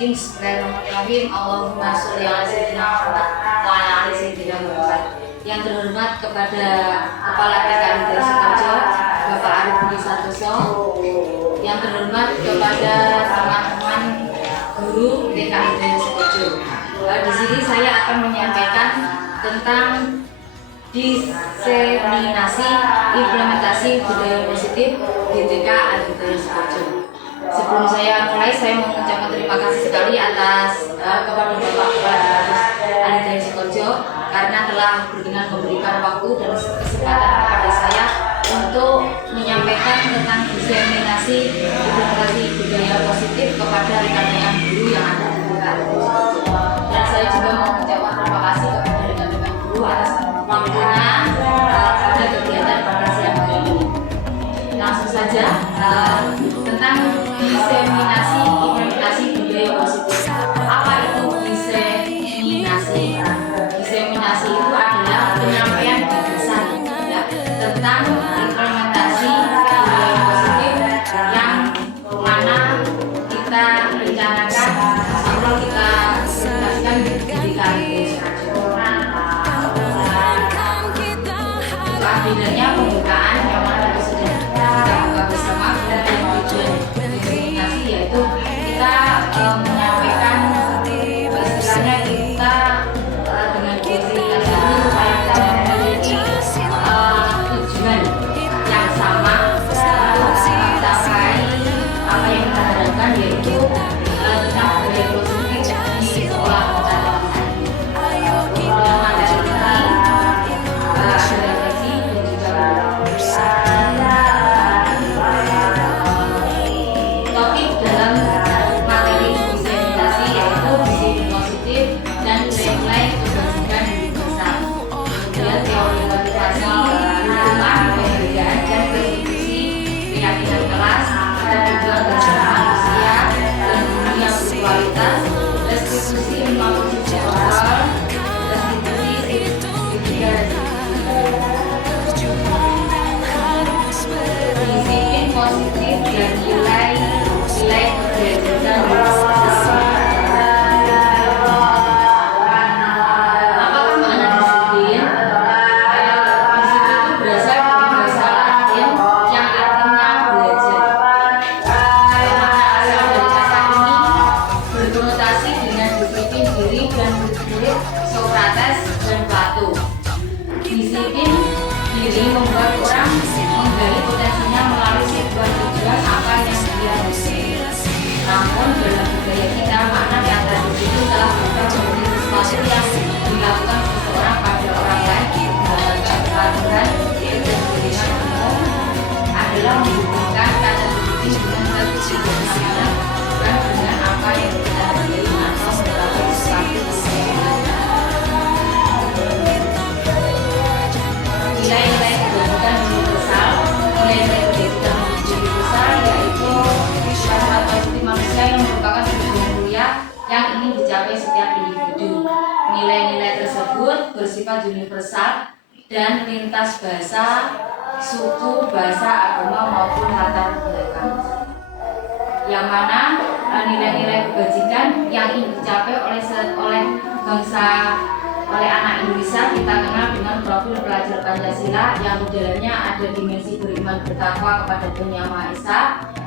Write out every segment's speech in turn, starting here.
Bismillahirrahmanirrahim. Bismillahirrahmanirrahim. Allahumma sholli ala sayyidina Muhammad wa ala ali sayyidina Muhammad. Yang terhormat kepada Kepala TKI Desa Sukoharjo, Bapak Arif Budi Santoso. Yang terhormat kepada teman-teman guru TKI Desa Sukoharjo. Di sini saya akan menyampaikan tentang diseminasi implementasi budaya positif di TK Alhidayah Sukoharjo. Sebelum saya mulai, saya mau mengucapkan terima kasih sekali atas kepada Bapak Kepala Alhidayah Sukoharjo karena telah berkenan memberikan waktu dan kesempatan kepada saya untuk menyampaikan tentang diseminasi implementasi budaya positif kepada rekan-rekan guru yang ada di TK Alhidayah Sukoharjo. Dan saya juga mau mengucapkan terima kasih kepada rekan-rekan guru atas waktunya pada kegiatan pada siang hari ini. Langsung saja tentang diseminasi implementasi budaya positif. Apa itu diseminasi? Diseminasi itu adalah penyampaian gagasan ya, tentang implementasi budaya positif yang mana kita rencanakan atau kita implementasikan di TKI agendanya pembukaan yang mana tadi sudah kita buka bersama dan tujuan diseminasi yaitu kita menyampaikan istilahnya kita dengan diseminasi ini supaya kita memiliki tujuan yang sama mencapai apa yang kita harapkan yaitu tentang budaya positif di sekolah kita. Topik dalam materi diseminasi yaitu disiplin positif dan nilai-nilai kebajikan di desa. Kemudian teori motivasi, dukungan, pemberdayaan dan kontribusi keyakinan kelas, tujuan bersama manusia dan bumi yang berkualitas, restitusi 57 overall, restitusi 3 disiplin positif dan nilai-nilai keberlanjutan. Apakah makna disiplin? Disiplin itu berasal dari bahasa Latin yang artinya belajar. Makna asal dari kata ini berkonotasi dengan disiplin diri dan murid Sokrates dan Plato. Disiplin diri membuat orang menggali potensinya melalui sebuah tujuan apa yang dia miliki. Namun dalam budaya kita makna yang tradisi itu telah berubah menjadi sesuatu yang dilakukan seseorang pada orang lain berdasarkan peraturan dan jaringan umum adalah menghubungkan kata disiplin dengan kesederhanaan bukan dengan apa yang kita miliki atau mendapatkan sesuatu. Nilai-nilai kebajikan universal, nilai-nilai kebajikan universal yaitu sifat positif manusia yang merupakan tujuan mulia yang ingin dicapai setiap individu. Nilai-nilai tersebut bersifat universal dan lintas bahasa, suku, bahasa, agama maupun latar belakang. Yang mana nilai-nilai kebajikan yang ingin dicapai oleh bangsa oleh anak Indonesia kita kenal dengan profil pelajar Pancasila yang di dalamnya ada dimensi beriman bertakwa kepada Tuhan Yang Maha Esa,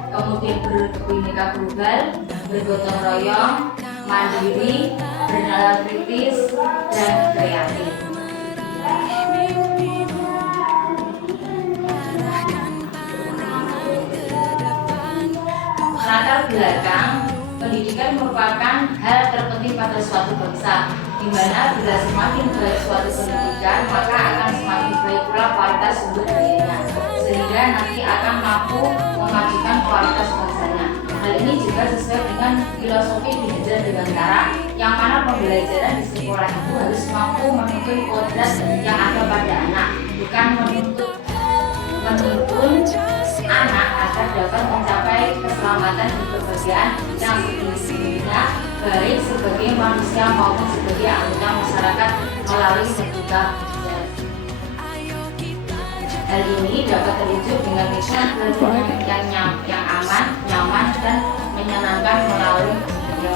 kemudian berbhinneka tunggal, bergotong royong, mandiri, bernalar kritis, dan kreatif. Latar belakang pendidikan merupakan hal terpenting pada suatu bangsa, di mana bila semakin baik suatu pendidikan maka akan semakin baik pula kualitas sumber dayanya, sehingga nanti akan mampu memajukan kualitas bangsanya. Hal ini juga sesuai dengan filosofi belajar dengan cara yang mana pembelajaran di sekolah itu harus mampu menuntun kodrat yang ada pada anak, bukan menuntun anak agar dapat mencapai keselamatan di kebahagiaan yang sesungguhnya baik sebagai manusia maupun sebagai anggota masyarakat melalui membuka belajar. Hal ini dapat terwujud dengan lingkungan belajar yang aman, nyaman, dan menyenangkan melalui budaya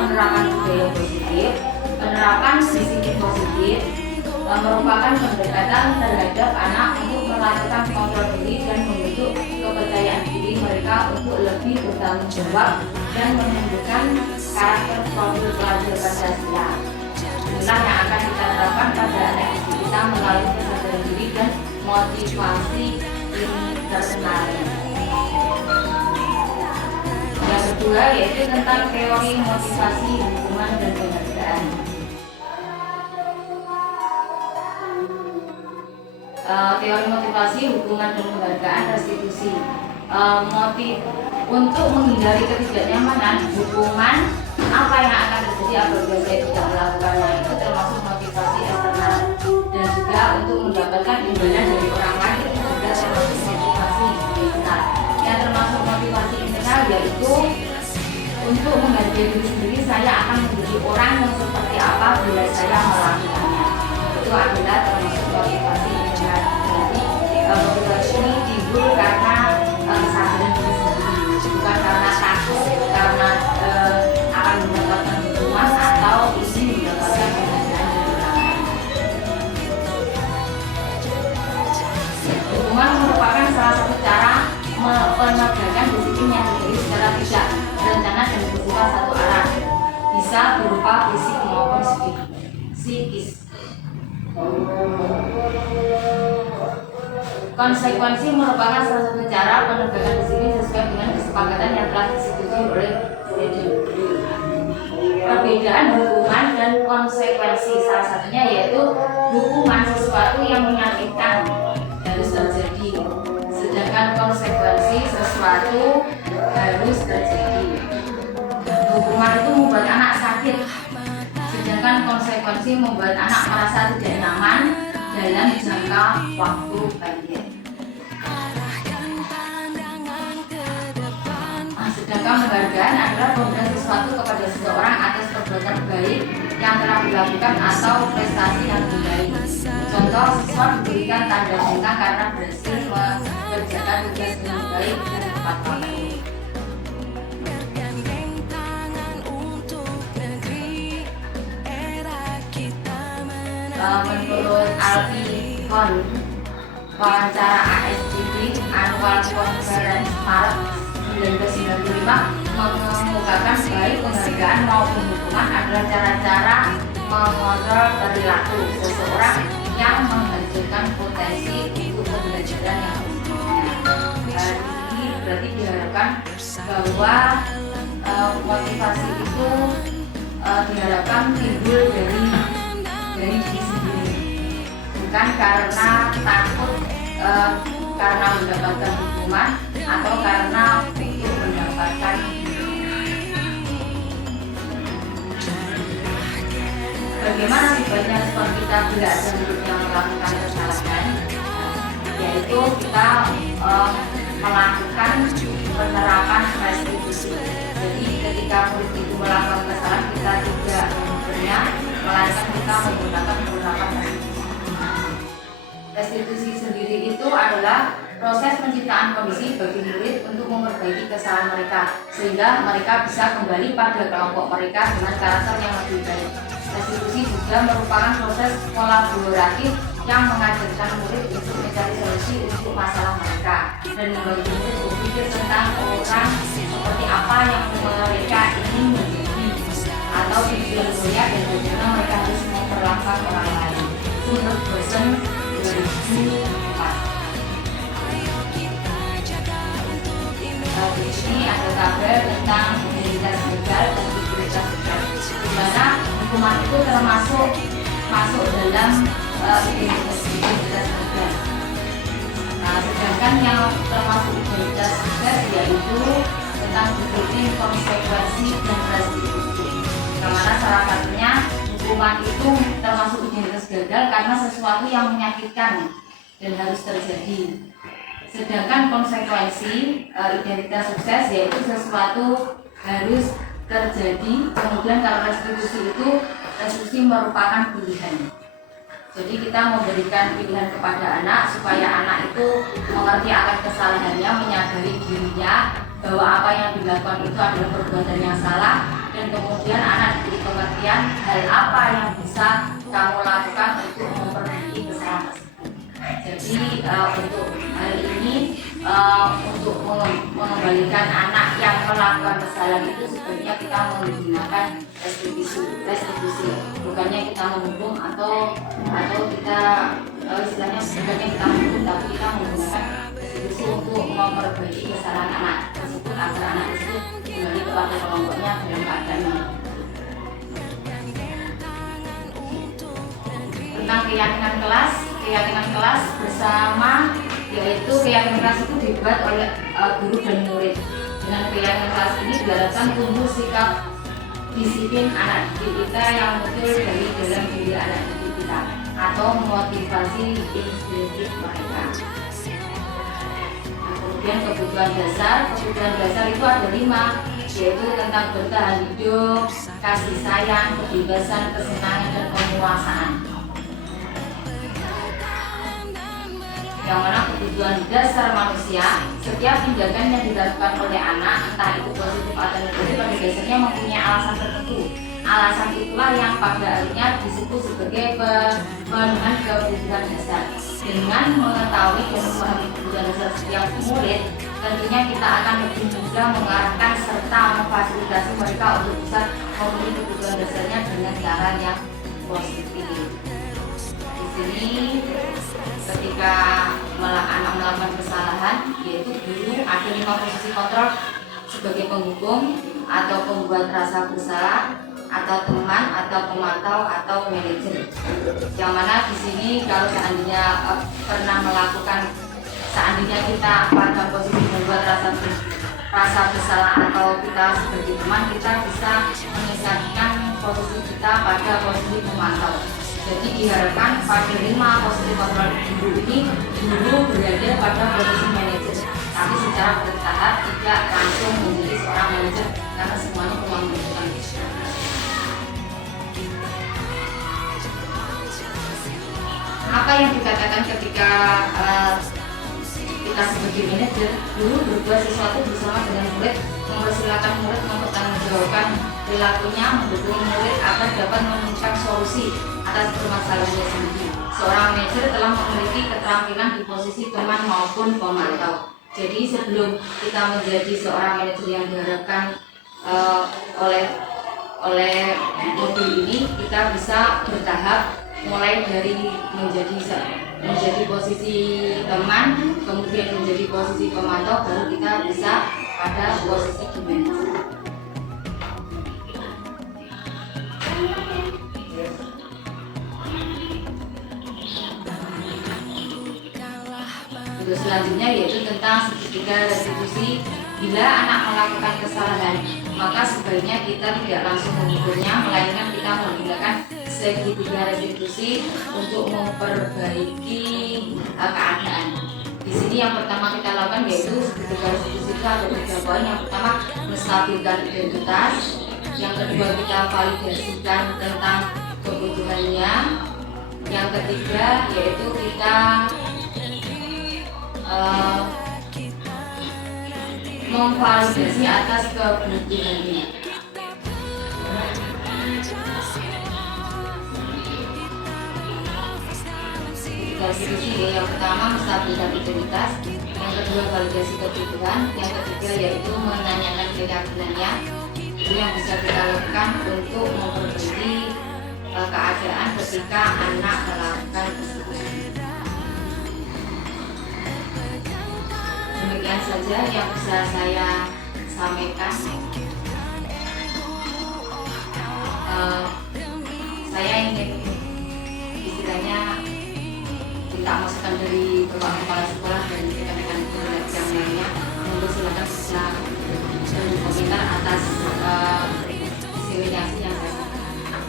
penerapan budaya positif. Penerapan disiplin positif merupakan pendekatan terhadap anak untuk melakukan kontrol diri dan membentuk kepercayaan diri mereka untuk lebih bertanggung jawab dan menumbuhkan karakter profil pelajar Pancasila. Inilah yang akan kita terapkan pada anak didik kita melalui kesadaran diri dan motivasi internal. Yang kedua yaitu tentang teori motivasi, hukuman, dan penghargaan. Teori motivasi, hukuman, dan penghargaan, restitusi. Motif untuk menghindari ketidaknyamanan, hukuman, apa yang akan terjadi apabila saya tidak melakukannya, itu termasuk motivasi eksternal. Dan juga untuk mendapatkan imbalan dari orang lain, itu juga termasuk motivasi internal. Yang termasuk motivasi internal yaitu untuk menghargai diri sendiri, saya akan menjadi orang yang seperti apa bila saya melakukannya. Itu adalah termasuk motivasi internal. Jadi motivasi ini timbul karena kesadaran diri sendiri, bukan karena takut, karena akan mendapatkan hukuman atau ingin mendapatkan penghargaan dari orang lain. Hukuman merupakan salah satu cara penegakan disiplin yang terjadi secara tidak rencana dan bersifat satu arah, bisa berupa fisik maupun psikis. Konsekuensi merupakan salah satu cara penegakan disiplin sesuai dengan kesepakatan yang telah disetujui oleh Federasi. Perbedaan hukuman dan konsekuensi salah satunya yaitu hukuman sesuatu yang menyakitkan harus terjadi, sedangkan konsekuensi sesuatu harus terjadi. Hukuman itu membuat anak sakit, sedangkan konsekuensi membuat anak merasa tidak nyaman dalam jangka waktu pendek. Sedangkan penghargaan adalah pemberian sesuatu kepada seseorang atas perbuatan baik yang telah dilakukan atau prestasi yang baik. Contoh, siswa diberikan tanda bintang karena berhasil mengerjakan tugas dengan baik dan tepat waktu. Menurut Alpi Kon, wawancara ASCB Annual Conference Maret 1995 mengemukakan baik penghargaan maupun hukuman adalah cara-cara mengontrol perilaku seseorang yang menghasilkan potensi untuk pembelajaran yang positifnya. Ini berarti diharapkan bahwa motivasi itu diharapkan timbul dari diri sendiri, bukan karena takut karena mendapatkan hukuman atau karena untuk mendapatkan. Bagaimana sebaiknya respon kita bila ada murid yang melakukan kesalahan? Yaitu kita melakukan penerapan restitusi. Jadi ketika murid itu melakukan kesalahan, kita tidak memberinya, melainkan kita menggunakan penerapan restitusi. Restitusi sendiri itu adalah proses penciptaan kondisi bagi murid untuk memperbaiki kesalahan mereka, sehingga mereka bisa kembali pada kelompok mereka dengan karakter yang lebih baik. Restitusi juga merupakan proses kolaboratif yang mengajarkan murid untuk mencari solusi untuk masalah mereka dan membantu murid berpikir tentang orang seperti apa yang mereka ingin menjadi atau tujuan mulia dan bagaimana mereka harus memperlakukan orang lain. Sumber Bosen 2004. Di sini ada tabel tentang identitas legal dan integritas legal, di mana hukuman itu masuk dalam identitas legal. Nah, sedangkan yang termasuk identitas legal yaitu tentang disiplin, konsekuensi, dan restitusi. Yang mana salah satunya hukuman itu termasuk identitas gagal karena sesuatu yang menyakitkan dan harus terjadi. Sedangkan konsekuensi identitas sukses yaitu sesuatu harus terjadi. Kemudian kalau restitusi merupakan pilihan. Jadi kita memberikan pilihan kepada anak supaya anak itu mengerti akan kesalahannya, menyadari dirinya bahwa apa yang dilakukan itu adalah perbuatan yang salah, dan kemudian menanyakan hal apa yang bisa kamu lakukan untuk memperbaiki kesalahan tersebut. Jadi untuk hal ini untuk mengembalikan anak yang melakukan kesalahan itu sebenarnya kita menggunakan restitusi, bukannya kita menghukum atau kita istilahnya bukannya kita menghukum, tapi kita menggunakan restitusi untuk memperbaiki kesalahan anak tersebut agar anak itu kembali kepada kelompoknya dalam keadaan yang tentang keyakinan kelas bersama, yaitu keyakinan kelas itu dibuat oleh guru dan murid. Dengan keyakinan kelas ini diharapkan tumbuh sikap disiplin anak didik kita yang muncul dari dalam diri anak didik kita atau memotivasi instinktif mereka. Kemudian kebutuhan dasar itu ada 5, yaitu tentang bertahan hidup, kasih sayang, kebebasan, kesenangan, dan penguasaan. Yang mana kebutuhan dasar manusia, setiap tindakan yang dilakukan oleh anak, entah itu positif atau negatif, pada dasarnya mempunyai alasan tertentu. Alasan itulah yang pada akhirnya disebut sebagai pemenuhan kebutuhan dasar. Dengan mengetahui dan memahami kebutuhan dasar setiap murid, tentunya kita akan lebih mudah mengarahkan serta memfasilitasi mereka untuk bisa memenuhi kebutuhan dasarnya dengan cara yang positif. Di sini ketika anak melakukan kesalahan, yaitu dulu ada 5 posisi kontrol sebagai penghukum atau pembuat rasa bersalah atau teman atau pemantau atau manajer. Yang mana di sini kalau seandainya seandainya kita pada posisi membuat rasa bersalah atau kita sebagai teman, kita bisa menyesuaikan posisi kita pada posisi pemantau. Jadi diharapkan pada 5 posisi kontrol guru ini, guru berada pada posisi manajer, tapi secara bertahap tidak langsung menjadi seorang manajer karena semuanya peluang membutuhkan. Apa yang dikatakan ketika kita sebagai manajer, guru berbuat sesuatu bersama dengan murid, mempersilahkan murid mempertanggungjawabkan perilakunya, mendukung murid agar dapat menemukan solusi atas permasalahannya sendiri. Seorang manajer telah memiliki keterampilan di posisi teman maupun pemantau. Jadi sebelum kita menjadi seorang manajer yang diharapkan oleh modul ini, kita bisa bertahap mulai dari menjadi posisi teman, kemudian menjadi posisi pemantau, baru kita bisa pada posisi di manajer. Selanjutnya yaitu tentang segitiga restitusi. Bila anak melakukan kesalahan, maka sebaiknya kita tidak langsung menghugurnya, melainkan kita menggunakan segitiga restitusi untuk memperbaiki keadaan. Di sini yang pertama kita lakukan yaitu segitiga restitusi itu ada 3 poin. Yang pertama, menstabilkan identitas. Yang kedua, kita validasikan tentang kebutuhannya. Yang ketiga yaitu kita memvalidasi atas kebutuhannya. Restitusi yang pertama menstabilkan identitas, yang kedua validasi kebutuhan, yang ketiga yaitu menanyakan keyakinannya. Itu yang bisa kita lakukan untuk memperbaiki keadaan ketika anak melakukan kesalahan. Demikian saja yang bisa saya sampaikan. Saya ingin istilahnya minta masukan dari Bapak Kepala Sekolah dan rekan-rekan yang lainnya. Untuk silakan bisa berkomentar atas diseminasi yang saya sampaikan.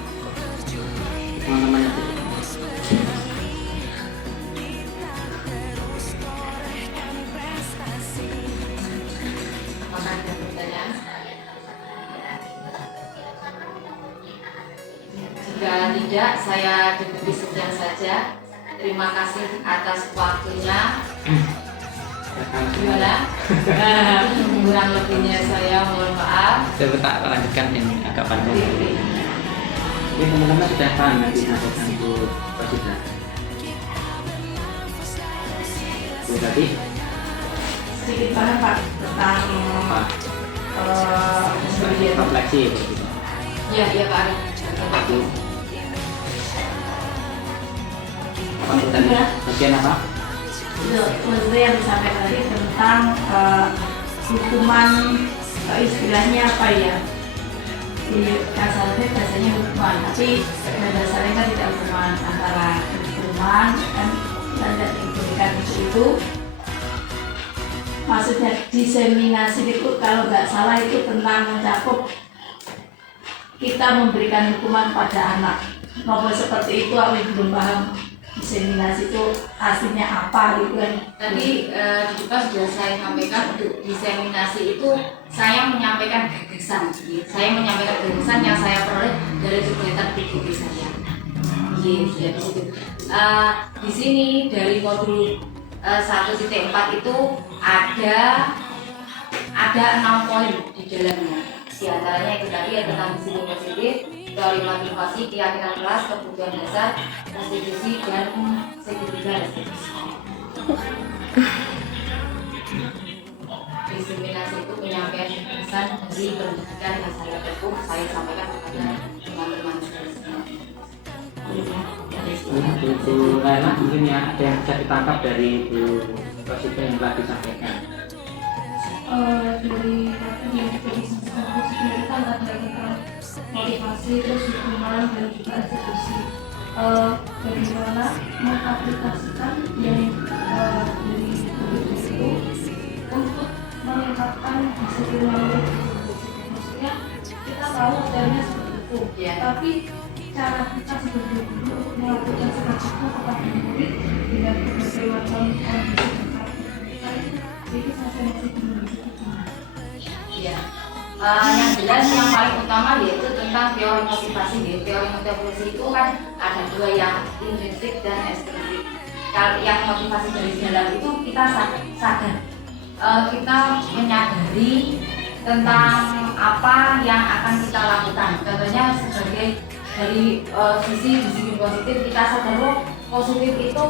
Jika tidak, saya cukupi sekian saja. Terima kasih atas waktunya. Gimana? Kurang lebihnya saya mohon maaf. Saya tak lanjutkan yang agak panjang. Mungkin teman-teman sudah paham yang disampaikan Bu Rosida. Bu tadi sedikit banget Pak tentang apa? Refleksi begitu. iya Pak Arif. Bu. Apa Bu tadi? Bagian apa? Maksudnya yang disampaikan tadi tentang hukuman, istilahnya apa ya, di kasarnya biasanya hukuman, tapi dasarnya kan tidak hukuman, antara hukuman kan tidak diberikan itu maksudnya diseminasi itu kalau nggak salah itu tentang mencakup kita memberikan hukuman pada anak. Ngomong seperti itu aku belum paham diseminasi itu aslinya apa gitu kan. Tadi di depan sudah saya sampaikan untuk diseminasi itu saya menyampaikan gagasan. Saya menyampaikan gagasan yang saya peroleh dari kegiatan PDB saya. Iya, di situ. Di sini dari modul 1.4 itu ada 6 poin di dalamnya. Di antaranya itu tadi ya tentang disiplin positif, teori motivasi, keyakinan kelas, kebutuhan dasar, restitusi, dan segitiga restitusi. Diseminasi itu menyampaikan pesan dari pendidikan yang saya tempuh, saya sampaikan kepada teman-teman sekalian. Bu Laila mungkin ya ada yang bisa ditangkap dari Bu Rosida yang telah disampaikan. Dari yang kita sampaikan itu kan ada tentang motivasi, terus hukuman dan juga eksekusi. Bagaimana mengaplikasikan yang dari itu untuk meningkatkan disiplin murid. Maksudnya kita tahu adanya seperti itu, tapi cara kita sebagai guru untuk melakukan seperti itu kepada murid dengan berbagai macam kondisi dan itu saya masih belum. Ya. Yang jelas yang paling utama yaitu tentang teori motivasi. Teori motivasi itu kan ada dua, yang intrinsik dan ekstrinsik. Kalau yang motivasi dari dalam itu kita sadar, kita menyadari tentang apa yang akan kita lakukan. Contohnya sebagai dari sisi disiplin positif, kita sadar positif itu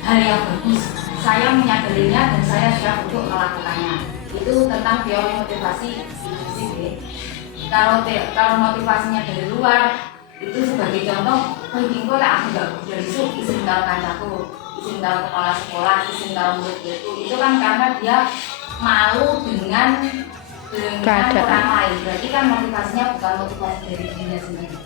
hal yang bagus. Saya menyadarinya dan saya siap untuk melakukannya. Itu tentang teori motivasi. Kalau motivasinya dari luar, itu sebagai contoh, mungkin lah aku gak dari itu izin kalau kancaku, izin kalau kepala sekolah, izin kalau murid itu kan karena dia malu dengan orang lain. Berarti kan motivasinya bukan motivasi dari dirinya sendiri.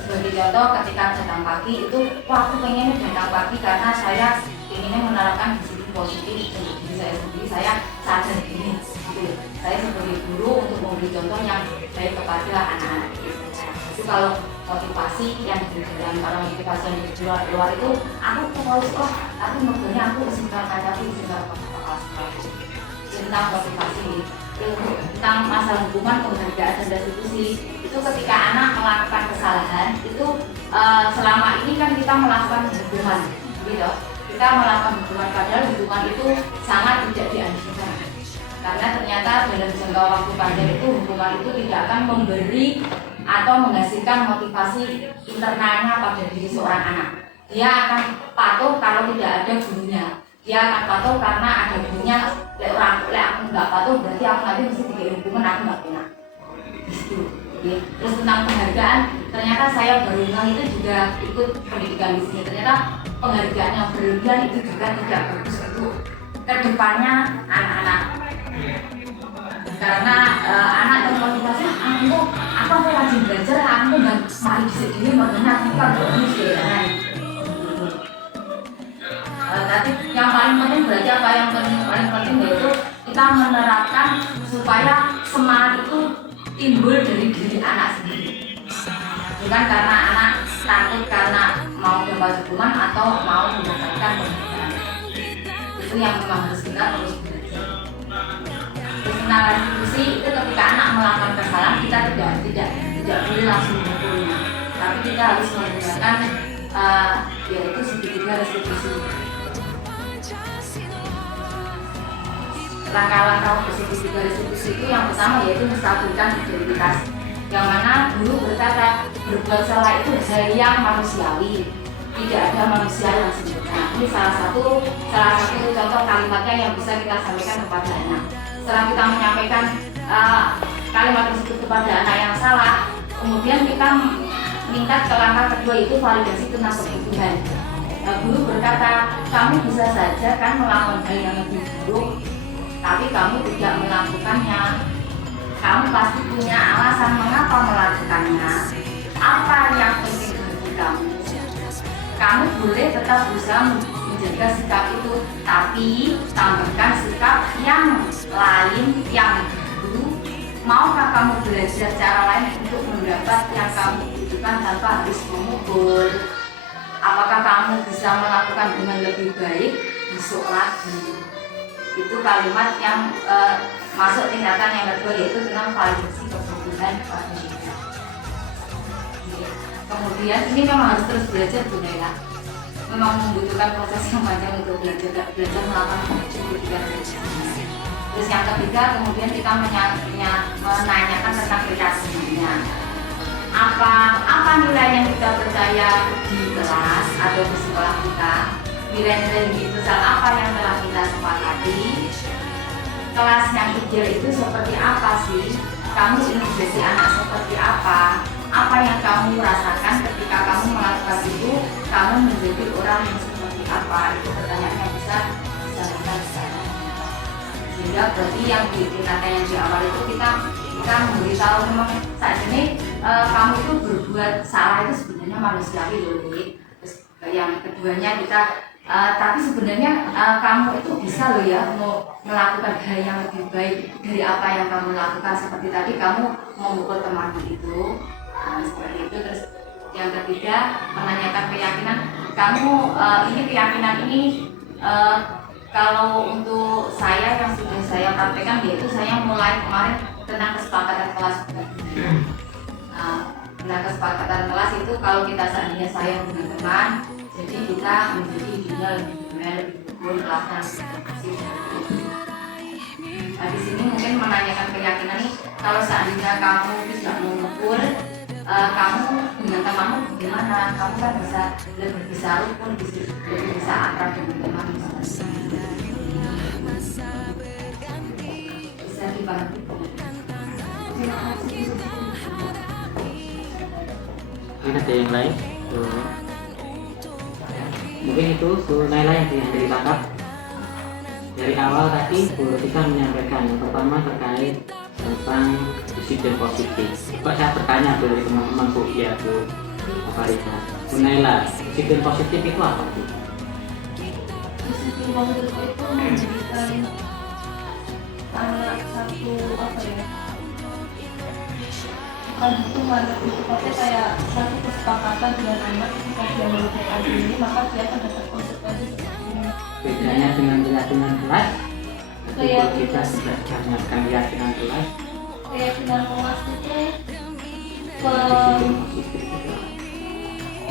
Sebagai contoh, ketika datang pagi itu, aku pengen datang pagi karena saya ingin menerapkan disiplin positif untuk diri saya sendiri. Saya sadar ini, gitu. Saya sebagai guru untuk memberi contoh yang baik kepada anak-anak. Itu kalau motivasi yang di dalam, kalau motivasi yang di luar itu, aku mau sekolah, tapi modelnya aku izinkan kancaku, izinkan kepala sekolah. Tentang motivasi, tentang masalah hukuman, penghargaan dan restitusi. Itu ketika anak melakukan kesalahan, itu selama ini kan kita melakukan hukuman, gitu. Kita melakukan hukuman, padahal hukuman itu sangat tidak dianjurkan. Karena ternyata dalam jangka waktu panjang itu hukuman itu tidak akan memberi atau menghasilkan motivasi internalnya pada diri seorang anak. Dia akan patuh kalau tidak ada gurunya. Dia akan patuh karena ada gurunya. Aku nggak patuh berarti aku nanti mesti dikasih hukuman, aku nggak enak. Gitu. Terus tentang penghargaan, ternyata saya berundang itu juga ikut pendidikan di sini. Ternyata penghargaan yang berlebihan itu juga tidak bagus untuk kedepannya anak-anak. Karena anak termotivasi, aku rajin belajar, aku nggak mari di sini, makanya aku kan bagus ya. Tapi yang paling penting berarti apa yang paling penting yaitu kita menerapkan supaya semangat itu timbul dari diri anak sendiri, bukan karena anak takut karena mau dapat hukuman atau mau mendapatkan penghargaan. Itu yang memang harus kita terus belajar. Terus tentang restitusi itu ketika anak melakukan kesalahan, kita tidak boleh langsung memukulnya, tapi kita harus menggunakan yaitu segitiga restitusi. Langkah-langkah untuk segitiga restitusi itu yang pertama yaitu menstabilkan identitas. yang mana guru berkata berbuat salah itu hal yang manusiawi, tidak ada manusia yang sempurna. Ini salah satu contoh kalimatnya yang bisa kita sampaikan kepada anak. Setelah kita menyampaikan kalimat tersebut kepada anak yang salah, kemudian kita meningkat ke langkah kedua, itu validasi tentang kebutuhan. Guru berkata, kamu bisa saja kan melakukan hal yang lebih buruk, tapi kamu tidak melakukannya. Kamu pasti punya alasan mengapa melakukannya. Apa yang penting bagi kamu? Kamu boleh tetap berusaha menjaga sikap itu, tapi tambahkan sikap yang lain yang baru. Maukah kamu belajar cara lain untuk mendapat yang kamu butuhkan tanpa harus memukul? Apakah kamu bisa melakukan dengan lebih baik besok lagi? Itu kalimat yang masuk tingkatan yang kedua, yaitu tentang validasi kebutuhan pada kita. Kemudian ini memang harus terus belajar budaya. Memang membutuhkan proses yang panjang untuk belajar melakukan pendidikan. Terus yang ketiga, kemudian kita menanyakan tentang keyakinannya. Apa nilai yang kita percaya di kelas atau di sekolah kita? Nilai-nilai universal apa yang telah kita sepakati? Kelas yang ideal itu seperti apa sih? Kamu ingin jadi anak seperti apa? Apa yang kamu rasakan ketika kamu melakukan itu? Kamu menjadi orang yang seperti apa? Itu pertanyaan yang bisa disampaikan sekarang. Sehingga berarti yang di tingkatan yang di awal itu kita memberitahu memang saat ini kamu itu berbuat salah itu sebenarnya manusiawi loh. Terus yang keduanya kita tapi sebenarnya kamu itu bisa loh ya mau melakukan hal yang lebih baik dari apa yang kamu lakukan, seperti tadi kamu memukul temanmu itu, seperti itu. Terus yang ketiga, menanyakan keyakinan kamu. Ini keyakinan ini kalau untuk saya yang sudah saya praktekkan, yaitu saya mulai kemarin tentang kesepakatan kelas. Tentang kesepakatan kelas itu kalau kita seandainya saya dengan teman, jadi kita menjadi dunia lebih kelasnya. Nah, di sini mungkin menanyakan keyakinan nih, kalau seandainya kamu tidak memukul, kamu dengan temanmu bagaimana? Kamu kan lebih bisa rukun, lebih bisa akrab dengan teman. Bisa dibantu. Mungkin ada yang lain? Mungkin itu nilai yang ditangkap dari awal tadi. Kita menyampaikan yang pertama terkait tentang disiplin positif. Kok saya bertanya dari teman-teman Bu, ya Bu Farida, menilai disiplin positif itu apa Bu? Disiplin positif itu menjadikan anak satu apa ya? Bukan hukuman, lebih tepatnya kayak satu kesepakatan dengan anak ketika dia melakukan ini, maka dia akan dapat konsekuensi seperti ini. Bedanya dengan keyakinan kelas, kita sudah menyampaikan keyakinan kelas. Keyakinan kelas itu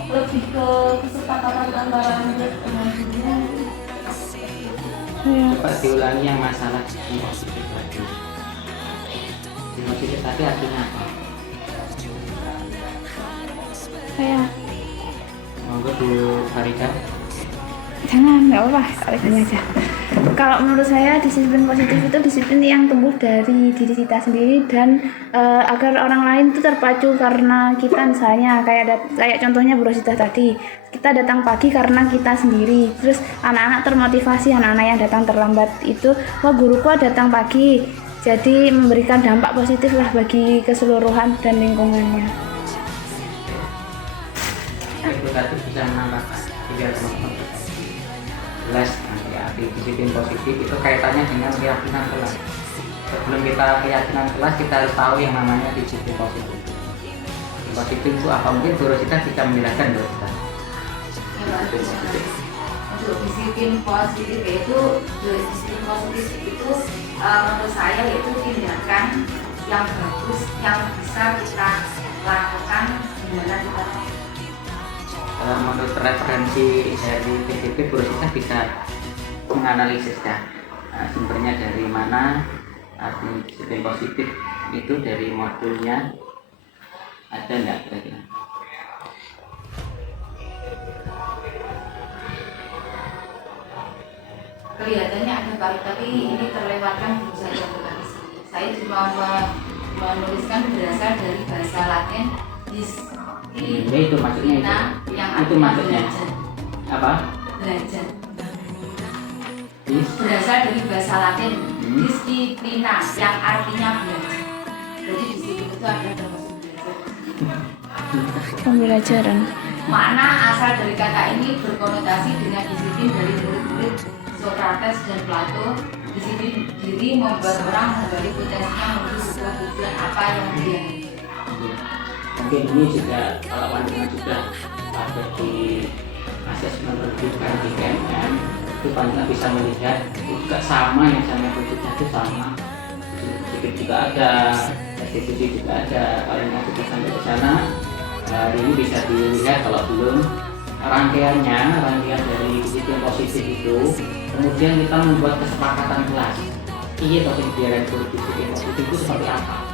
lebih ke kesepakatan antara murid dengan gurunya. Coba diulangi yang masalah disiplin positif tadi. Disiplin positif tadi artinya apa? Saya Monggo Bu Farida. jangan, nggak apa-apa, tarik aja. Kalau menurut saya disiplin positif itu disiplin yang tumbuh dari diri kita sendiri dan agar orang lain itu terpacu karena kita, misalnya kayak contohnya Bu Rosita tadi, kita datang pagi karena kita sendiri, terus anak-anak termotivasi, anak-anak yang datang terlambat itu, wah guruku datang pagi, jadi memberikan dampak positif lah bagi keseluruhan dan lingkungannya. Ibu tadi bisa menambahkan biar teman-teman jelas nanti arti disiplin positif itu kaitannya dengan keyakinan kelas. Sebelum kita keyakinan kelas, kita harus tahu yang namanya disiplin positif. Disiplin positif itu apa? Mungkin Bu Rosita bisa menjelaskan Bu Rosita. Untuk disiplin positif itu menurut saya itu tindakan yang bagus yang bisa kita lakukan dimana kita menurut referensi dari PDP, Bu Rosita bisa menganalisis ya sumbernya dari mana arti disiplin positif itu, dari modulnya Ada nggak kira-kira? Kelihatannya ada Pak, tapi ini terlewatkan belum saya komunikasi. Saya cuma menuliskan berasal dari bahasa Latin Ya itu maksudnya itu. yang Itu artinya maksudnya. belajar. Apa? Belajar. Dis? Berasal dari bahasa Latin Hmm. disiplina yang artinya belajar. Jadi di situ itu ada termasuk belajar. Pembelajaran. Makna asal dari kata ini berkonotasi dengan disiplin dari murid-murid Socrates dan Plato. Disiplin diri membuat orang menggali potensinya menuju sebuah tujuan apa yang dia. Mungkin ini juga kalau pandangan sudah ada di asesmen pendidikan di KMM itu pandangan bisa melihat juga sama yang sama wujudnya itu sama. Sedikit juga ada, restitusi juga ada. Kalau yang kita sampai ke sana, ini bisa dilihat kalau belum rangkaian dari disiplin positif itu. Kemudian kita membuat kesepakatan kelas. Iya, tapi biaran disiplin positif itu seperti apa?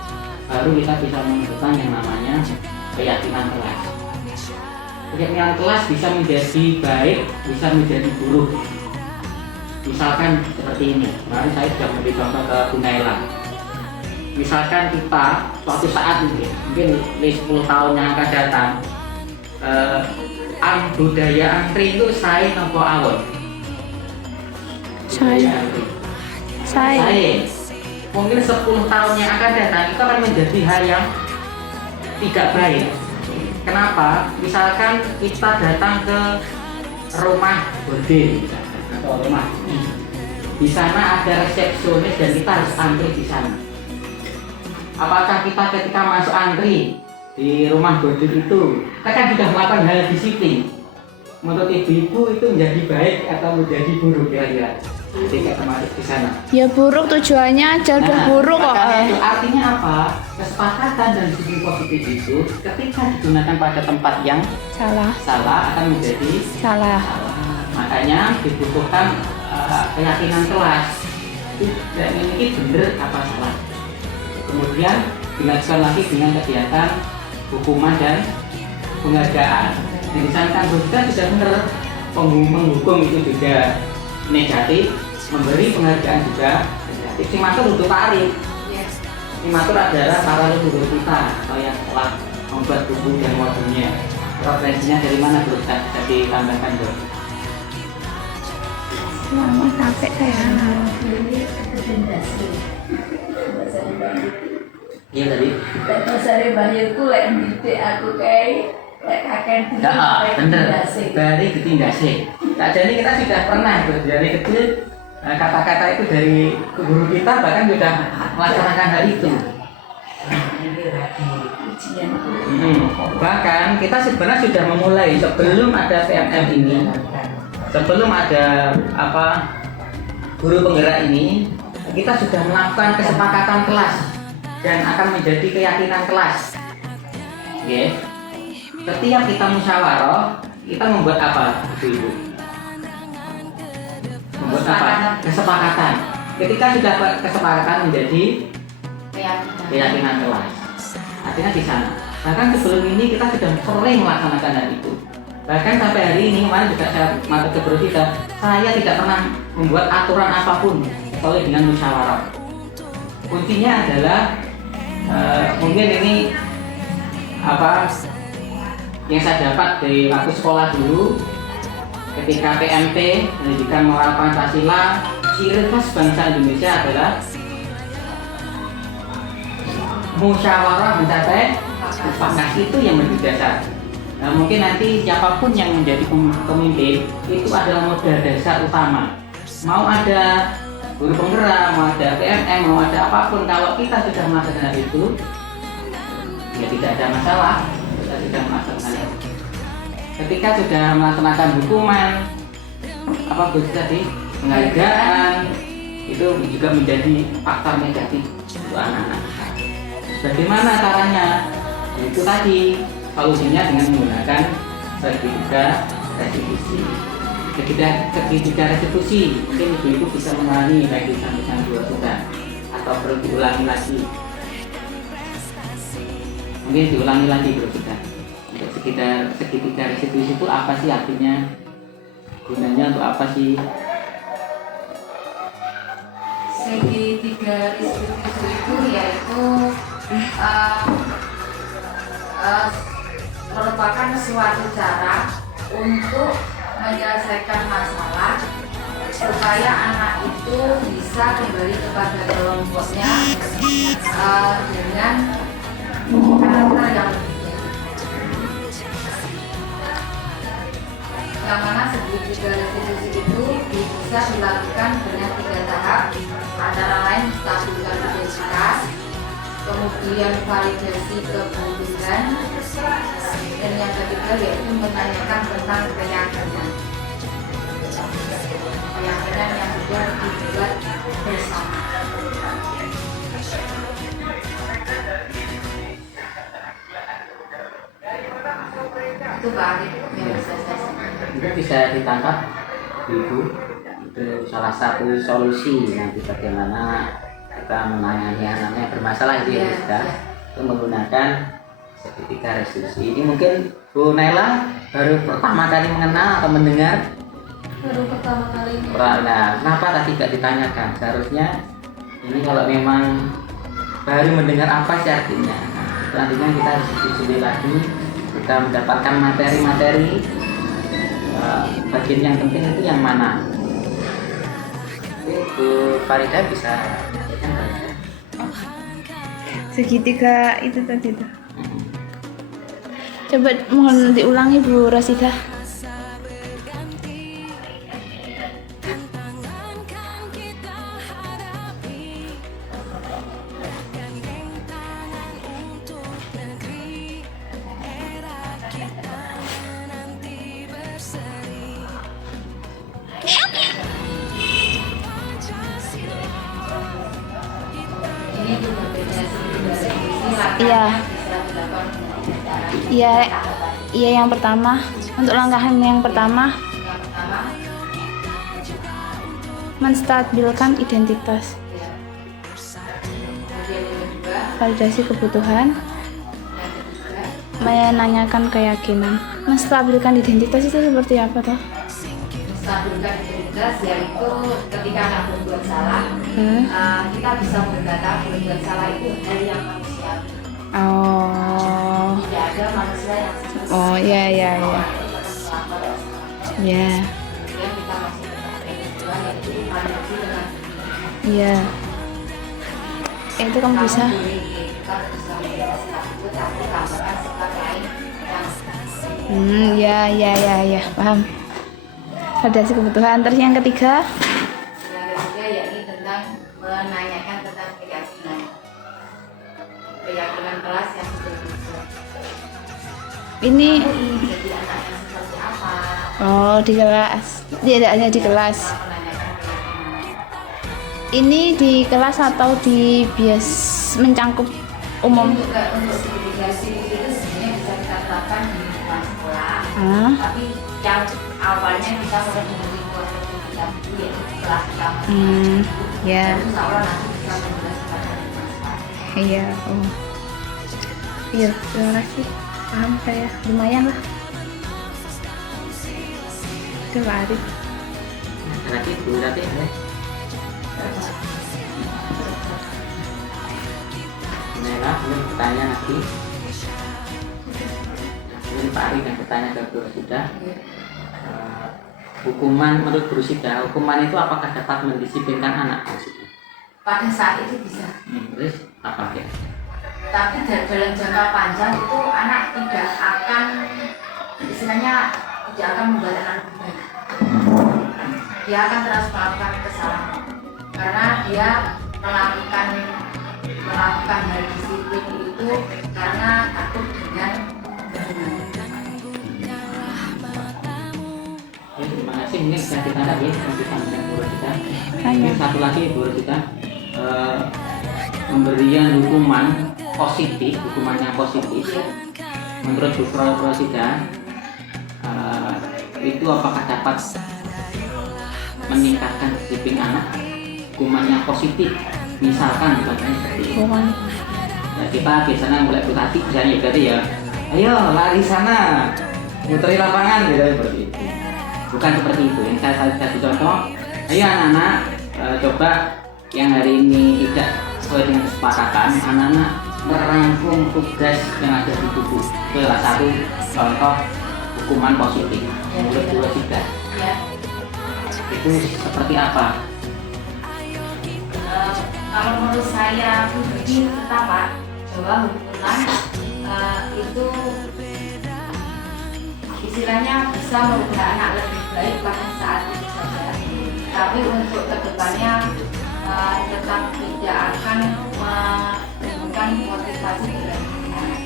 Baru kita bisa menentukan yang namanya keyakinan kelas. Keyakinan kelas bisa menjadi baik, bisa menjadi buruk. Misalkan seperti ini, kemarin saya sudah memberi contoh ke Bu Naila. Misalkan kita suatu saat mungkin 10 tahun yang akan datang, budaya antri itu saya nopo awon. Saya. Mungkin 10 tahun yang akan datang itu akan menjadi hal yang tidak baik. Kenapa? Misalkan kita datang ke rumah bordil atau rumah di sana ada resepsionis dan kita harus antri di sana. Apakah kita ketika masuk antri di rumah bordil itu kita kan sudah melakukan hal disiplin? Menurut ibu-ibu itu menjadi baik atau menjadi buruk kira-kira? Ketika termasuk di sana. Ya buruk, tujuannya aja udah buruk kok. Makanya itu artinya apa? Kesepakatan dan disiplin positif itu ketika digunakan pada tempat yang Salah. akan menjadi Salah. Makanya dibutuhkan keyakinan kelas. Ini benar apa salah. Kemudian dilanjutkan lagi dengan kegiatan hukuman dan penghargaan. Di sana kan sudah benar, menghukum itu juga negatif, memberi penghargaan juga negatif. Simatur untuk tarik. Simatur adalah para leluhur kita atau yang telah membuat buku dan modulnya. Referensinya dari mana bro? Bisa ditambahkan bro? Lama capek saya. Iya tadi. Pasare bahayku lek didik aku kayak kakek Bener. Dari ditindasi. Tak jadi kita sudah pernah bro, dari kecil kata-kata itu dari guru kita bahkan sudah melaksanakan hal itu. Bahkan kita sebenarnya sudah memulai sebelum ada PMM ini, sebelum ada guru penggerak ini, kita sudah melakukan kesepakatan kelas dan akan menjadi keyakinan kelas. Oke. Setiap kita musyawarah, kita membuat apa, ibu? Membuat apa? Kesepakatan. Ketika sudah kesepakatan menjadi keyakinan kelas. Artinya di sana. Bahkan sebelum ini kita sudah sering melaksanakan hal itu. Bahkan sampai hari ini kemarin juga saya matur ke guru kita, saya tidak pernah membuat aturan apapun kecuali dengan musyawarah. Kuncinya adalah mungkin ini yang saya dapat dari waktu sekolah dulu ketika PMP pendidikan moral Pancasila, ciri khas bangsa Indonesia adalah musyawarah mencapai kesepakatan, itu yang menjadi dasar. Nah, mungkin nanti siapapun yang menjadi pemimpin itu adalah modal dasar utama. Mau ada guru penggerak, mau ada PMM, mau ada apapun, kalau kita sudah melaksanakan itu ya tidak ada masalah. Kita sudah melaksanakan. Ketika sudah melaksanakan hukuman, penghargaan, itu juga menjadi faktor negatif untuk anak-anak. Bagaimana caranya? Itu tadi solusinya dengan menggunakan sertifikat restitusi. Ketika restitusi, mungkin ibu-ibu bisa mengulangi baik disampaikan 2 sudah atau perlu diulangi lagi. Mungkin diulangi lagi bro kita. Untuk segitiga restitusi itu apa sih artinya? Gunanya untuk apa sih? Segitiga restitusi itu yaitu merupakan suatu cara untuk menyelesaikan masalah supaya anak itu bisa kembali kepada kelompoknya dengan karakter yang berbeda. Yang mana segitiga restitusi itu bisa dilakukan dengan 3 tahap, antara lain menstabilkan identitas, kemudian validasi kebutuhan, dan yang ketiga yaitu menanyakan tentang keyakinan yang sudah dibuat bersama. Itu Pak Arif yang bisa saya sampaikan. Mungkin bisa ditangkap Ibu, itu salah satu solusi nanti bagaimana kita menangani anak-anak yang bermasalah itu ya sudah itu menggunakan segitiga restitusi. Ini mungkin Bu Naila baru pertama kali mengenal atau mendengar. Baru pertama kali ini. Nah, kenapa tadi tidak ditanyakan? Seharusnya ini kalau memang baru mendengar apa sih artinya. Nah, selanjutnya kita harus diskusi lagi, kita mendapatkan materi-materi bagian yang penting itu yang mana. Bu Farida bisa menjelaskan Farida? Segitiga itu tadi tuh. Coba mohon diulangi Bu Rasidah. Ini berbeda segitiga restitusi. Iya. Bisa dilakukan dengan cara Iya, iya yang pertama. Untuk langkah yang pertama, yang pertama menstabilkan identitas, ya. Kemudian yang kedua, validasi kebutuhan, yang ketiga menanyakan keyakinan. Menstabilkan identitas itu seperti apa toh? menstabilkan identitas, yaitu ketika anak berbuat salah, kita bisa mendata berbuat salah itu hal yang manusiawi. Oh, Tidak ada manusia yang sempurna. oh ya ya ya, Kemudian ya, kita masih tetap yang kedua yaitu validasi dengan iya. Itu kamu bisa. boleh kita bisa menjelaskan itu, tapi tambahkan sifat lain yang Ya ya ya ya, paham. Validasi kebutuhan. Terus yang ketiga, yakni tentang menanyakan tentang keyakinan kelas yang sudah dibuat. ini Kamu ingin jadi anak yang seperti apa? oh di kelas, tidak hanya di kelas. Menanyakan keyakinan. Ini di kelas atau di bias mencangkup umum? Ini juga untuk segregasi itu sebenarnya bisa kita terapkan di lingkungan sekolah. Ah, Tapi yang awalnya kita mulai dari lingkungan kita dulu yaitu kelas utama. ya, Insya Allah nanti bisa menjelaskan dari masalah. iya. Oh, iya. Terima kasih. Paham saya. Lumayan lah. Itu Pak Arif. Lagi Bu Rati ya. Naila, ini pertanyaan lagi. Ini Pak Arif yang bertanya ke Bu Rosida. Hukuman menurut Bu Rosida, hukuman itu apakah dapat mendisiplinkan anak? Pada saat itu bisa. Terus apa ya? Tapi dalam jangka panjang itu anak tidak akan, istilahnya tidak akan membuat anak lebih baik. Dia akan terus melakukan kesalahan karena dia melakukan hal disiplin itu karena takut dengan Ya, terima kasih. Mungkin bisa kita lagi lanjutkan Bu Rosida. Tanya. Ini satu lagi Bu Rosida, pemberian hukuman positif, hukuman yang positif menurut Bu Rosida itu apakah dapat meningkatkan disiplin anak? Hukuman yang positif, misalkan contohnya seperti ini. Hukuman. Jadi kita biasanya mulai berlatih misalnya berarti ya ayo lari sana muteri lapangan gitu seperti itu. Bukan seperti itu. Yang saya kasih contoh, ayo anak-anak coba yang hari ini tidak sesuai dengan kesepakatan, anak-anak merangkum tugas yang ada di buku. Itu salah satu contoh hukuman positif menurut Bu Rosida. Ya. Itu seperti apa? Kalau menurut saya pribadi pertama bahwa hukuman itu istilahnya bisa merubah anak lebih baik pada saat itu saja. Tapi untuk kedepannya tetap tidak akan menimbulkan motivasi dari anak.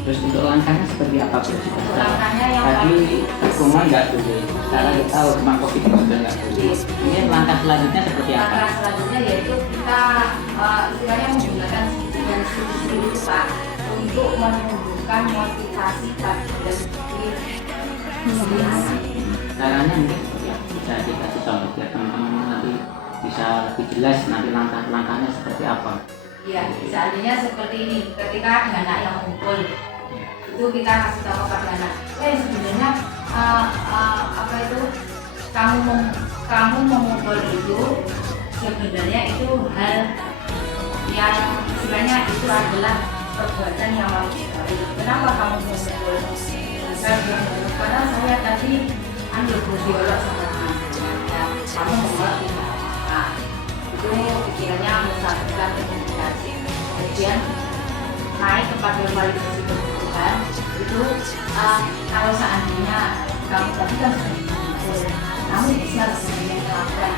Terus untuk langkahnya seperti apa Bu? Untuk langkahnya yang Tadi hukuman nggak boleh. Sekarang kita tahu hukuman positif sudah nggak boleh. Ini langkah selanjutnya seperti apa? langkah selanjutnya yaitu kita istilahnya menggunakan dan studi itu Pak untuk menumbuhkan motivasi dari diri anak. Caranya mungkin seperti apa? Bisa dikasih contoh biar teman-teman nanti bisa lebih jelas nanti langkah-langkahnya seperti apa. Ya, seandainya seperti ini, ketika ada anak yang ngumpul, itu kita kasih tahu kepada anak, sebenarnya apa itu kamu mengumpul itu sebenarnya itu hal yang istilahnya itu adalah perbuatan yang manusiawi. Kenapa kamu mengumpul? Karena saya tadi ambil biolog sama kamu mengerti. Nah, itu pikirannya mensampaikan komunikasi. Kemudian naik kepada kualifikasi kebutuhan itu kalau seandainya kamu tadi kan sudah kamu bisa sebenarnya melakukan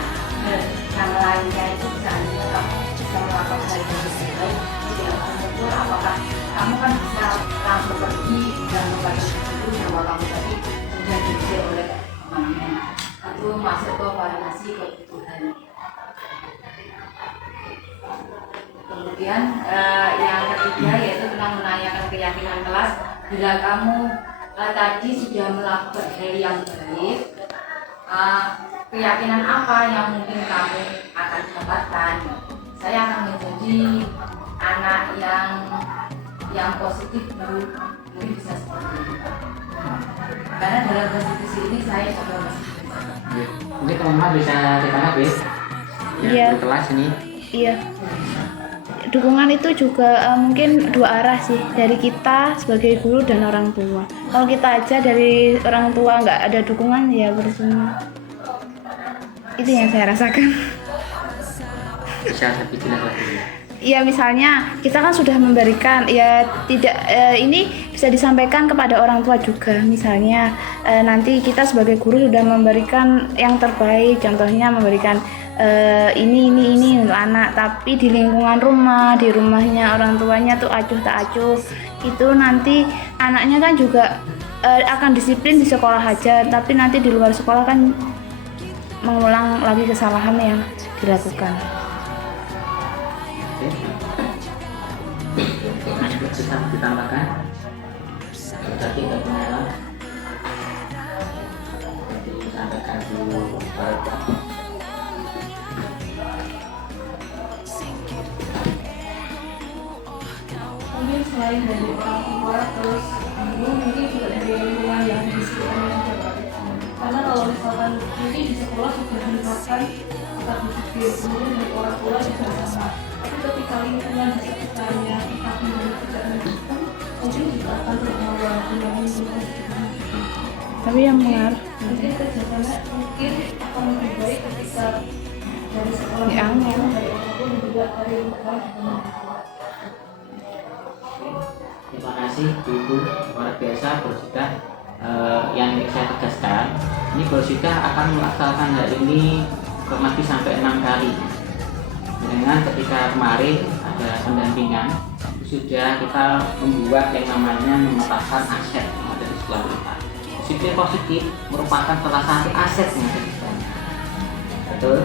yang lainnya itu seandainya kamu bisa melakukan hal yang lebih baik tidak mengukur apakah kamu kan bisa langsung pergi dan membaca itu bahwa kamu tadi sudah diisi oleh temannya itu masuk ke validasi kebutuhan. Kemudian yang ketiga yaitu tentang menanyakan keyakinan kelas. Bila kamu tadi sudah melakukan hal yang baik, keyakinan apa yang mungkin kamu akan dapatkan? Saya akan menjadi anak yang positif dulu, mungkin bisa seperti itu. Karena dalam konstitusi ini saya juga masih. Mungkin teman-teman bisa ditangkap ya? Iya. Di kelas ini. Iya. Dukungan itu juga mungkin dua arah sih, dari kita sebagai guru dan orang tua. Kalau kita aja dari orang tua nggak ada dukungan ya percuma. Itu yang saya rasakan. Bisa lebih jelas lagi. Ya misalnya kita kan sudah memberikan ya tidak ini bisa disampaikan kepada orang tua juga. Misalnya nanti kita sebagai guru sudah memberikan yang terbaik, contohnya memberikan ini untuk anak, tapi di lingkungan rumah, di rumahnya orang tuanya tuh acuh tak acuh, itu nanti anaknya kan juga akan disiplin di sekolah aja, tapi nanti di luar sekolah kan mengulang lagi kesalahan yang dilakukan. Bisa ditambahkan? Tadi tidak pernah. Jadi sampaikan dulu. Mungkin selain dari orang tua terus guru mungkin juga dari lingkungan yang di sekitarnya juga. Karena kalau misalkan mungkin di sekolah sudah menerapkan tetap disiplin, kemudian dari orang tua juga sama. Tapi ketika lingkungan di sekitarnya tetap tidak mendukung, mungkin juga akan terbawa dengan lingkungan sekitar. Tapi yang mengaruh Mungkin kerjasamanya mungkin akan lebih baik ketika dari sekolah Ya, dari orang tua dan juga dari lingkungan juga. Terima kasih Ibu, luar biasa Rosida. Yang ingin saya tegaskan, ini Rosida akan melaksanakan hal ini kurang lebih sampai 6 kali. Dengan ketika kemarin ada pendampingan, sudah kita membuat yang namanya memetakan aset yang ada di sekolah kita. Disiplin positif merupakan salah satu aset yang ada di sekolah. Betul?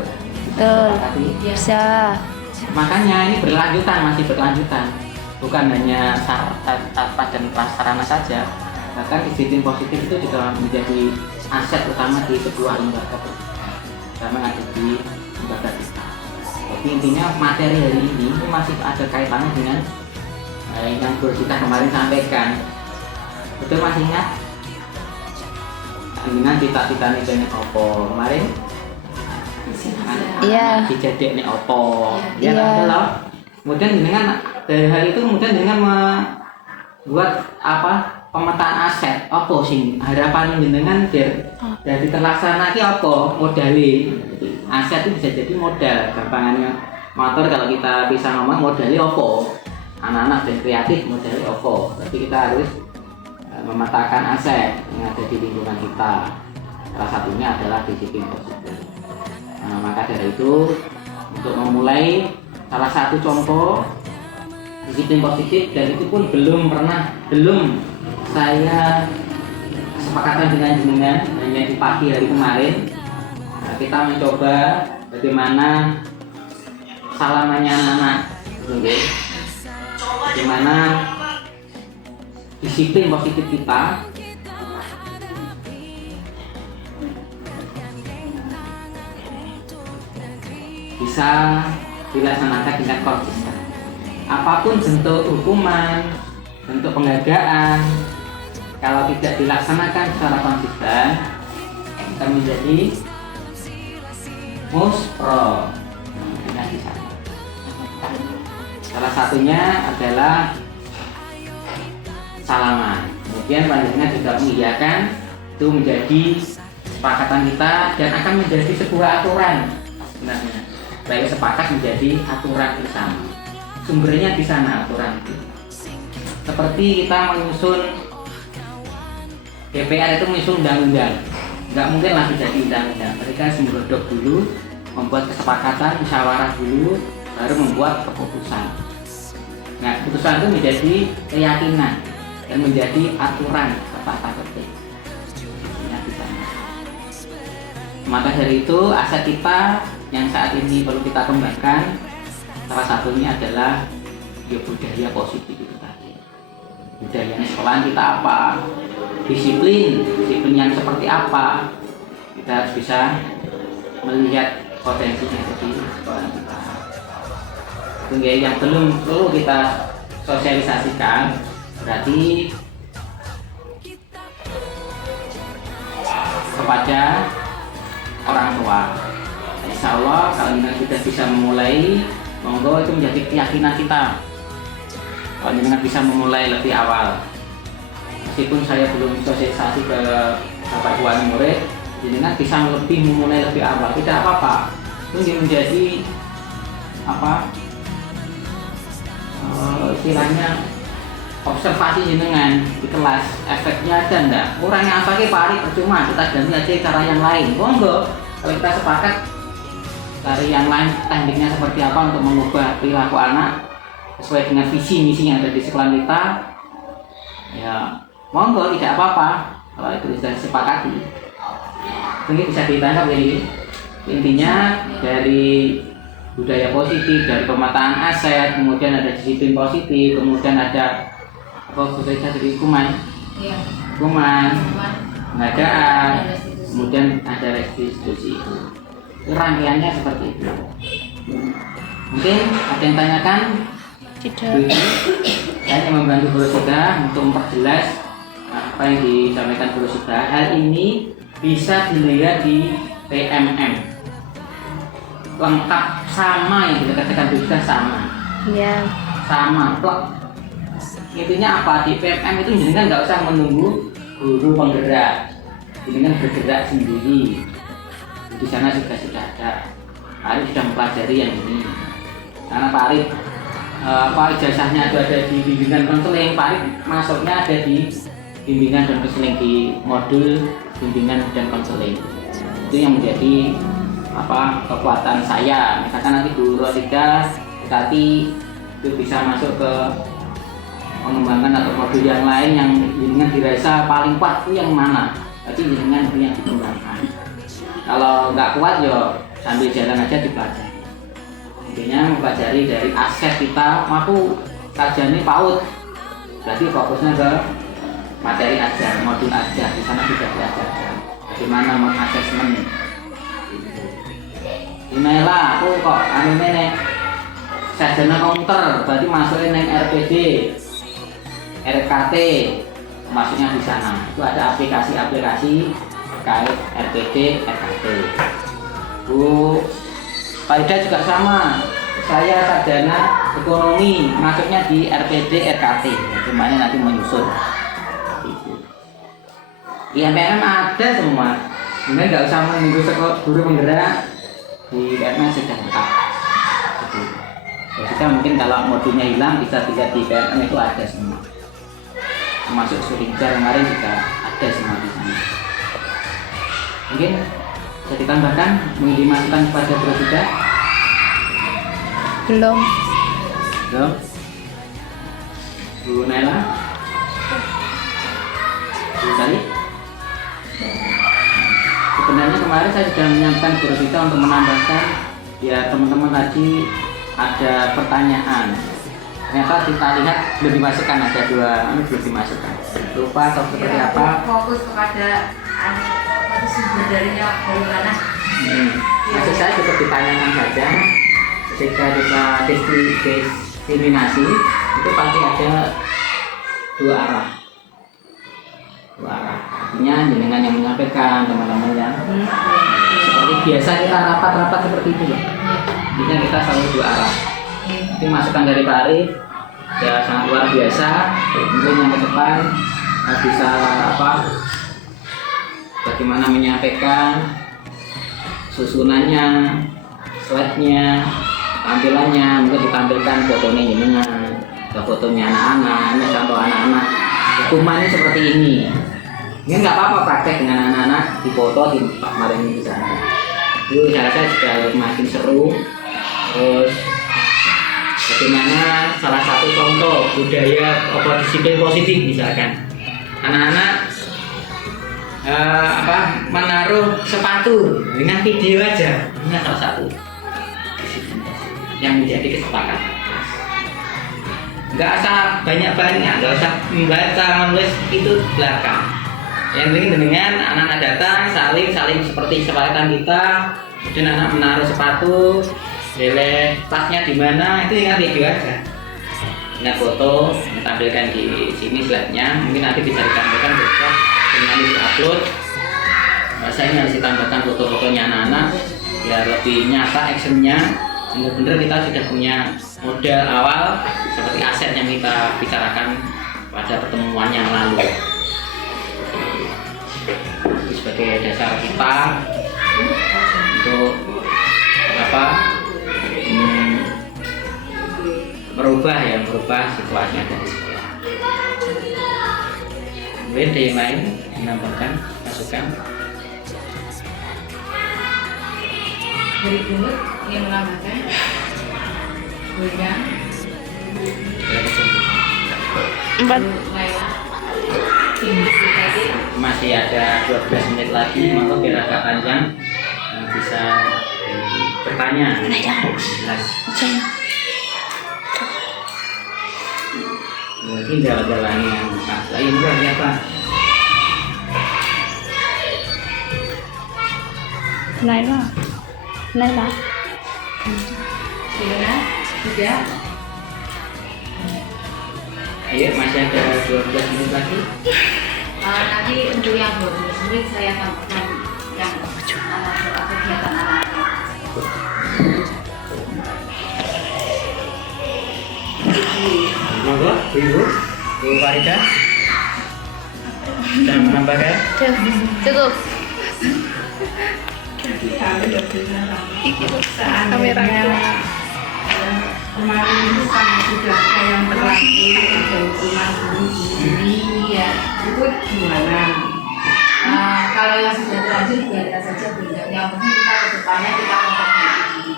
betul Tapi bisa. makanya ini masih berlanjutan, bukan hanya pada kelas sarana saja, bahkan disiplin positif itu juga menjadi aset utama di sebuah lembaga, terutama ada di lembaga kita. Jadi intinya materi hari ini itu masih ada kaitannya dengan yang guru kita kemarin sampaikan. Betul, masih ingat? Dengan cita-cita ini opo kemarin? Iya. Dijadek nih opo. Ya Iya. loh. Kemudian dengan dari hal itu kemudian dengan membuat pemetaan aset opo sing harapan jenengan dari terlaksana ki opo modali. Aset itu bisa jadi modal, gampangannya motor kalau kita bisa ngomong modali opo. Anak-anak dan kreatif modali opo. Berarti kita harus memetakan aset yang ada di lingkungan kita. Salah satunya adalah disiplin positif. Maka dari itu untuk memulai salah satu contoh disiplin positif, dan itu pun belum saya kesepakatan dengan jenengan hanya di pagi hari kemarin. Kita mencoba bagaimana salamannya anak-anak, bagaimana disiplin positif kita bisa dilaksanakan dengan konsisten. Apapun bentuk hukuman, bentuk penghargaan, kalau tidak dilaksanakan secara konsisten akan menjadi muspro. Salah satunya adalah salaman. Kemudian panjenengan juga mengiyakan itu menjadi kesepakatan kita dan akan menjadi sebuah aturan. Sebenarnya baik sepakat menjadi aturan bersama. Sumbernya di sana aturan itu. Seperti kita menyusun DPR itu menyusun undang-undang, nggak mungkin lah jadi undang-undang. Mereka harus menggodok dulu, membuat kesepakatan, musyawarah dulu, baru membuat keputusan. Nah, keputusan itu menjadi keyakinan dan menjadi aturan tata tertib. Maka dari itu aset kita yang saat ini perlu kita kembangkan, salah satunya adalah budaya positif itu tadi. Budaya sekolah kita apa? Disiplin yang seperti apa? Kita harus bisa melihat potensinya di sekolah kita. Itu yang belum perlu kita sosialisasikan, berarti kepada orang tua. Insya Allah kalau kita sudah bisa memulai, monggo itu menjadi keyakinan kita. Kalau kita bisa memulai lebih awal, meskipun saya belum sosialisasi ke Bapak Ibu murid, jenengan bisa lebih memulai lebih awal, tidak apa-apa. Itu menjadi istilahnya observasi jenengan di kelas, efeknya ada enggak? Kurangnya apa sih Pak Ari, percuma kita ganti aja cara yang lain. Monggo kalau kita sepakat cari yang lain, tekniknya seperti apa untuk mengubah perilaku anak sesuai dengan visi misi yang ada di sekolah kita, ya monggo, tidak apa-apa kalau itu sudah disepakati. Ini bisa ditangkap. Jadi intinya dari budaya positif, dari pemetaan aset, kemudian ada disiplin positif, kemudian ada budaya dari hukuman, penghargaan, kemudian ada restitusi. Rangkaiannya seperti itu. Mungkin ada yang tanyakan? Tidak. Saya hanya membantu Guru Sudah untuk memperjelas apa yang disampaikan Guru Sudah. Hal ini bisa dilihat di PMM, lengkap sama yang dikatakan Guru Sudah, sama. Iya. Sama, plek. Intinya apa? Di PMM itu jenengan nggak usah menunggu guru penggerak, jenengan bergerak sendiri. Di sana sudah ada. Pak Arif sudah mempelajari yang ini. Karena Pak Arif ijazahnya itu ada di bimbingan konseling, Pak Arif masuknya ada di bimbingan dan konseling, di modul bimbingan dan konseling. Itu yang menjadi kekuatan saya. Misalkan nanti guru Rosida berarti itu bisa masuk ke pengembangan atau modul yang lain yang jenengan dirasa paling kuat itu yang mana? Berarti jenengan itu yang dikembangkan. Kalau nggak kuat ya sambil jalan aja dipelajari. Intinya mempelajari dari aset kita, mampu kajiannya PAUD, berarti fokusnya ke materi ajar, modul ajar. Di sana sudah diajarkan bagaimana mengasesmen. Inilah aku kok anu nek sarjana komputer berarti masukin neng RPD, RKT, masuknya di sana. Itu ada aplikasi-aplikasi terkait RPD, RKT. Bu Farida juga sama. Saya sarjana ekonomi, masuknya di RPD, RKT. Gimana nanti menyusun. Di MPM ada semua. Sebenarnya nggak usah menunggu guru penggerak, di PMN sudah lengkap. Kita mungkin kalau modulnya hilang bisa dilihat di PMN itu ada semua. Termasuk Surincar kemarin juga ada semua di sana. Mungkin bisa ditambahkan, mungkin dimasukkan kepada Brosida. Belum. Belum. Bu Naila. Bu Sari. Sebenarnya kemarin saya sudah menyiapkan Brosida untuk menambahkan ya teman-teman tadi ada pertanyaan. Ternyata kita lihat belum dimasukkan, ada dua belum dimasukkan. Lupa atau seperti apa? Fokus kepada sumber darinya dari mana? Maksud saya cukup ditanyakan saja. Ketika kita diskriminasi itu pasti ada dua arah. Artinya jenengan yang menyampaikan, teman-teman yang seperti biasa kita rapat-rapat seperti itu loh. Intinya kita selalu dua arah. Itu masukan dari Pak Arif ya sangat luar biasa. Mungkin yang ke depan bisa bagaimana menyampaikan susunannya, slide-nya, tampilannya, mungkin ditampilkan fotonya jenengan, fotonya anak-anak, ini contoh anak-anak hukumannya seperti ini. Ini nggak apa-apa praktek dengan anak-anak di foto di kemarin di sana. Itu saya rasa juga makin seru. Terus bagaimana salah satu contoh budaya disiplin positif misalkan anak-anak menaruh sepatu dengan video aja, ini salah satu yang menjadi kesepakatan. Nggak usah banyak-banyak, nggak usah membaca menulis itu belakang. Yang penting dengan anak-anak datang saling seperti kesepakatan kita, kemudian anak menaruh sepatu, nilai tasnya di mana itu ingat video aja. Ingat foto, ditampilkan di sini slide-nya, mungkin nanti bisa ditampilkan besok dengan di-upload. Saya harus ditambahkan foto-fotonya anak-anak biar lebih nyata actionnya. Benar-benar kita sudah punya modal awal seperti aset yang kita bicarakan pada pertemuan yang lalu. Itu sebagai dasar kita untuk merubah situasinya dari sekolah. Kemudian ada yang lain menambahkan masukan. Berikut yang menambahkan William 4. Masih ada 12 menit lagi, maka biar agak panjang bisa bertanya. Mungkin jalan-jalan yang lain juga apa? Naila. Gimana? Sudah? Ayo, masih ada 12 menit lagi. Nanti untuk yang 12 menit saya tambahkan yang kegiatan anak-anak. Monggo, Ibu Farida. Dan menambahkan? Cukup. Seandainya kemarin itu kan sudah ada yang berlaku ada hukuman bunuh diri ya itu gimana? Kalau yang sudah terlanjur biarkan saja bunda. Yang penting kita ke depannya kita memperbaiki.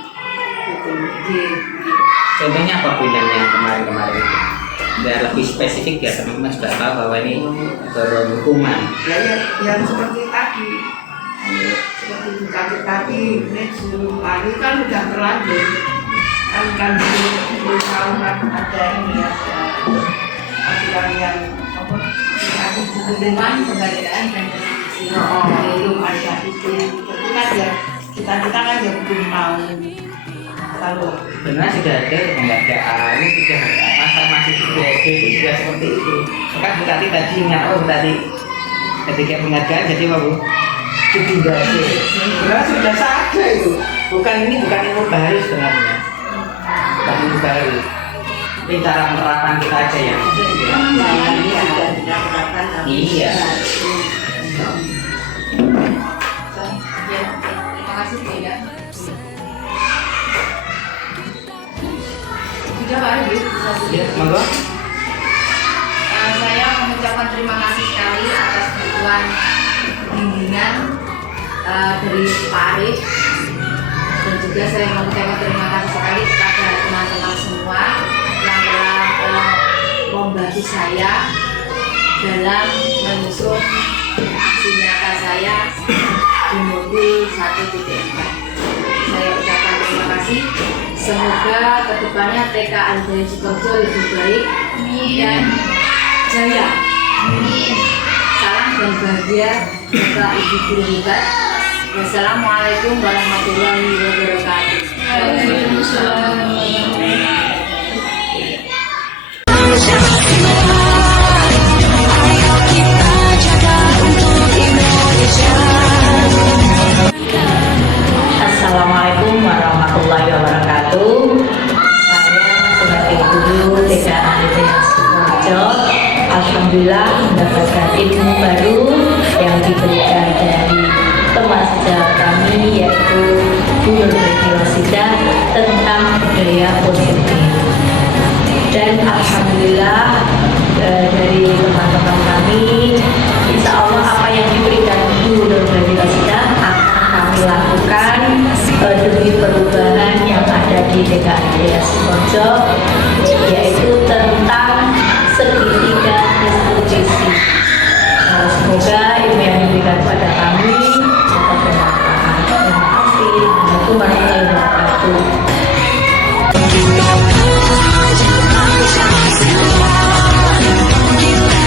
Contohnya apa bunda yang kemarin-kemarin itu? Biar lebih spesifik ya teman-teman sudah tahu bahwa ini berhukuman. Yang seperti tadi, seperti dikasih tadi, ini suruh lari kan sudah terlanjur. Kan belum tahu kan ada ini ada aturan yang dikasih Dengan pemberdayaan dan belum belum ada itu kan ya kita kan ya belum mau kalau Sebenarnya sudah ada pembacaan, ini sudah masa masih di SD itu sudah seperti itu. Maka Bu Tati tadi ingat, oh Bu Tati ketika penghargaan jadi apa Bu? Ditunda sih. Sebenarnya sudah ada itu. Bukan ilmu baru sebenarnya. Bukan ilmu baru. Ini cara penerapan kita aja ya. ini sudah diterapkan tapi Iya. Ya, terima kasih Bu Ida. Sudah Pak Arif, bisa Ya, dulu. monggo. Saya mengucapkan terima kasih sekali atas bantuan bimbingan dari Pak Arif, dan juga saya mengucapkan terima kasih sekali kepada teman-teman semua yang telah membantu saya dalam menyusun aksi nyata saya di modul 1.4. Saya ucapkan terima kasih. Semoga kedepannya TK Al-Bayan Sukoharjo lebih baik dan jaya. Salam dan bahagia Bapak Ibu guru hebat. Wassalamualaikum warahmatullahi wabarakatuh. Assalamualaikum warahmatullahi wabarakatuh. Saya sebagai guru TK Al-Bayan Sukoharjo, alhamdulillah mendapatkan ilmu baru yang diberikan dari teman sejawat kami, yaitu Bu Nurbaiti Rosidah, tentang budaya positif. Dan alhamdulillah dari teman-teman kami, insya Allah apa yang diberikan Bu Nurbaiti Rosidah akan kami lakukan demi perubahan yang ada di TK Al-Bayan Sukoharjo, yaitu tentang segitiga distribusi. Semoga